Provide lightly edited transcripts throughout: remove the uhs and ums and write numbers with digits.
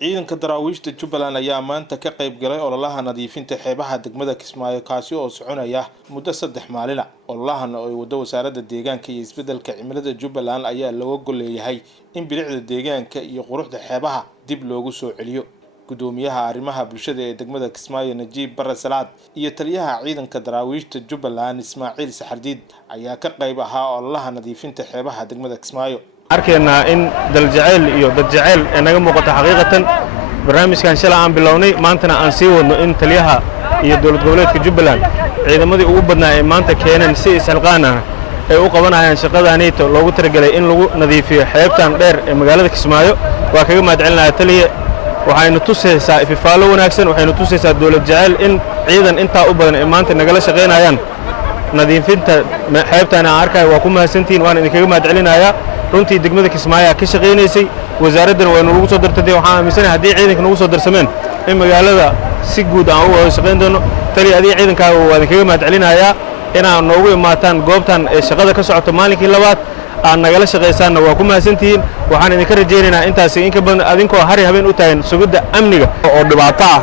ciidanka daraawiishta Jubbaland ayaa maanta ka qayb galay ololaha nadiifinta xeebaha degmada Kismaayo kaasi oo soconaya muddo 3 maalin ah. Ololahan oo ay wado wasaaradda deegaanka iyo isbeddelka cimilada Jubbaland ayaa looga gol leeyahay in bilicda deegaanka iyo quruxda xeebaha dib loogu soo celiyo. Gudoomiyaha arrimaha bulshada ee degmada Kismaayo Najiib Barre Salaad iyo taliyaha ciidanka daraawiishta Jubbaland Ismaaciil Saxardiid ayaa ka qayb ahaa ololaha nadiifinta xeebaha degmada Kismaayo. arkeenna in daljacayl iyo dadjacayl naga muuqato xaqiiqatan barnaamijkan shalay aan bilownay maantana aan sii wadno in taliyaha iyo dawlad goboleedka Jubbaland ciidamadii ugu badnaa ee maanta keenan si isxilqaan ah ay u qabanayaan shaqadaanayto loogu talagalay in lagu nadiifiyo xeebtan dheer ee magaalada Kismaayo. waa kaga mahadcelinayaa taliye, waxaynu tusaysaa ififaalo wanaagsan, waxaynu tusaysaa dawlad jacayl in ciidan intaa u badan ee maanta nagala shaqeynayaan nadiifinta xeebtan aan arkay. waa ku mahadsantiin, waan idinkaga mahadcelinayaa. runtii degmada Kismaayo ka shaqeynaysay wasaaraddan way nagu soo dartay. waxaan aaminsanahay haddii ciidanka nagu soo darsameen in magaalada si guud aan u shaqeyn doono. taliya adii ciidankaaga waa idinkaga mahadcelinayaa inaan noogu imaataan goobtan ee shaqada ka socoto maalinkii labaad aan nagala shaqeysaanna waa ku mahadsantihiin. waxaan idinka rajaynaynaa intaasi in ka badan adinkoo hari habeen u taagan sugidda amniga oo dhibaato ah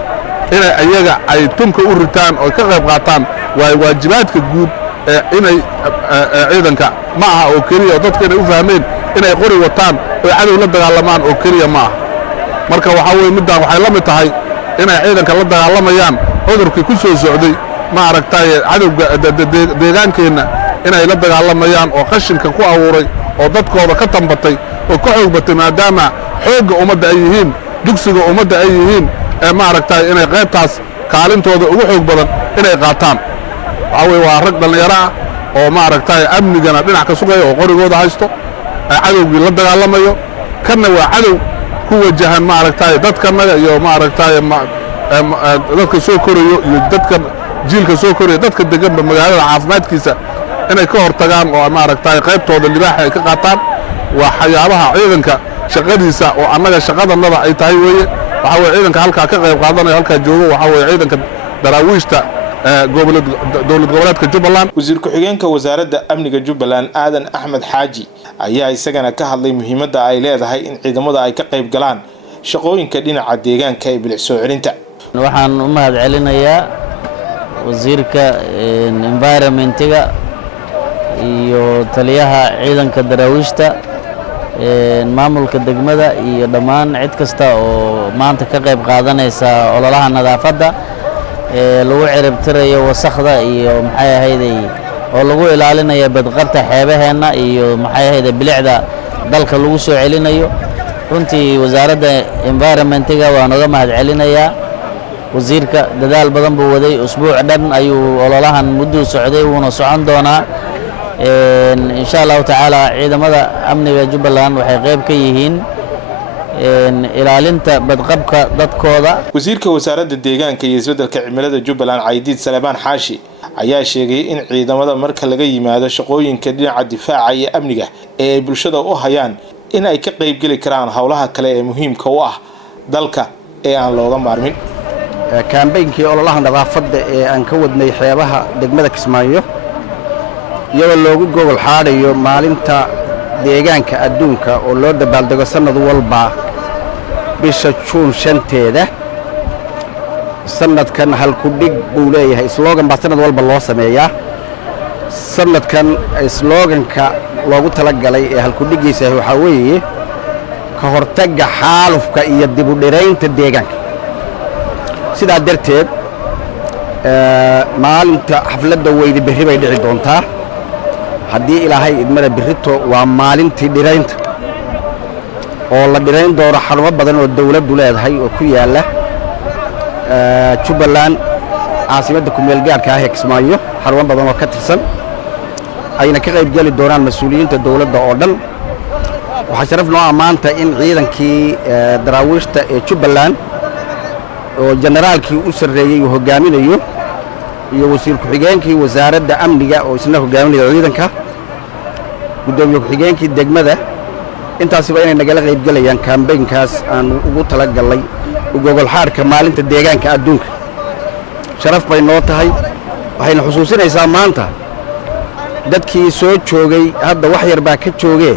inay ayaga ay tunka u ritaan oo ka qayb qaataan waa waajibaadka guud inay ciidanka ma aha oo keliya dadka inay u fahmeen inay qori wataan oo cadow la dagaalamaan oo keliya ma aha. marka waxa weeye midaan waxay la mid tahay inay ciidanka la dagaalamayaan cudurkii ku soo socday ma aragtay cadowga deegaankeenna inay la dagaalamayaan oo qashinka ku abuuray oo dadkooda ka tambatay oo ka xoog batay maadaama xoogga ummadda ay yihiin dugsiga ummadda ay yihiin ma aragtay inay qaybtaas kaalintooda ugu xoog badan inay qaataan. waxa weeye waa rag dhalinyaro ah oo ma aragtay amnigana dhinac ka sugaya oo qorigooda haysto cadowgii la dagaalamayo kana waa cadow ku wajahan ma aragtay dadkanaga iyo ma aragtay dadka soo korayo iyo dadka jiilka soo koraya dadka deganba magaalada caafimaadkiisa inay ka hortagaan oo ma aragtay qaybtooda libaaxa ay ka qaataan. waa xayaabaha ciidanka shaqadiisa oo annaga shaqadanada ay tahay weeye. waxa weeye ciidanka halkaa ka qayb qaadanayo halkaa joogo waxa weeye ciidanka daraawiishta dawlad goboleedka Jubbaland. wasiir ku-xigeenka wasaaradda amniga Jubbaland Aadan Axmed Xaaji ayaa isagana ka hadlay muhiimadda ay leedahay in ciidamada ay ka qayb galaan shaqooyinka dhinaca deegaanka ee bilic soo celinta. waxaan u mahadcelinayaa wasiirka environmentiga iyo taliyaha ciidanka daraawiishta maamulka degmada iyo dhammaan cid kasta oo maanta ka qayb qaadanaysa ololaha nadaafadda lagu ciribtirayo wasakhda iyo maxay ahayday oo lagu ilaalinayo badqabta xeebaheena iyo maxay ahayday bilicda dalka lagu soo celinayo. runtii wasaaradda environmentiga waan uga mahadcelinayaa. wasiirka dadaal badan buu waday, usbuuc dhan ayuu ololahan muddo socday, wuuna socon doonaa. insha Allah taala ciidamada amniga Jubbaland waxay qayb ka yihiin ilaalinta badqabka dadkooda. wasiirka wasaaradda deegaanka iyo isbeddelka cimilada Jubbaland Caydiid Salebaan Xaashi ayaa sheegay in ciidamada marka laga yimaado shaqooyinka dhinaca difaaca iyo amniga ee ay bulshada u hayaan in ay ka qayb gali karaan hawlaha kale ee muhiimka u ah dalka ee aan looga maarmin. kaambeynkii ololaha nadaafadda ee aan ka wadnay xeebaha degmada Kismaayo iyadoo loogu gobol xaadhayo maalinta deegaanka adduunka oo loo dabaaldego sanad walba bisha Juun 5teeda. sanadkan halku dhig buu leeyahay, slogan baa sanad walba loo sameeyaa. sanadkan sloganka loogu talagalay ee halku dhigiisa waxa weeye ka hortagga xaalufka iyo dib u dhiraynta deegaanka. sidaa darteed maalinta xafladda weydi berri bay dhici doontaa haddii ilaahay idmada berrito. waa maalintii dhiraynta oo la dhirayn doono xarumo badan oo dawladdu leedahay oo ku yaalla Jubbaland caasimadda ku meel gaarka ah ee Kismaayo. xarumo badan oo ka tirsan ayna ka qayb gali doonaan mas'uuliyiinta dawladda oo dhan. waxaa sharaf noo maanta in ciidankii daraawiishta ee Jubbaland oo generaalkii u sarreeyay uu hogaaminayo iyo wasiir ku-xigeenkii wasaaradda amniga oo isna hogaaminayo ciidanka, gudoomiye ku-xigeenkii degmada, intaasiba inay nagala qayb galayaan kaambeynkaas aan ugu talagalay gogol xaarka maalinta deegaanka adduunka. sharaf bay noo tahay. waxayna xusuusinaysaa maanta dadkii soo joogay hadda wax yar baa ka joogee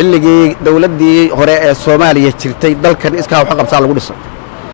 xilligii dawladdii hore ee Soomaaliya jirtay dalkan iskaa wax qabsaa lagu dhisay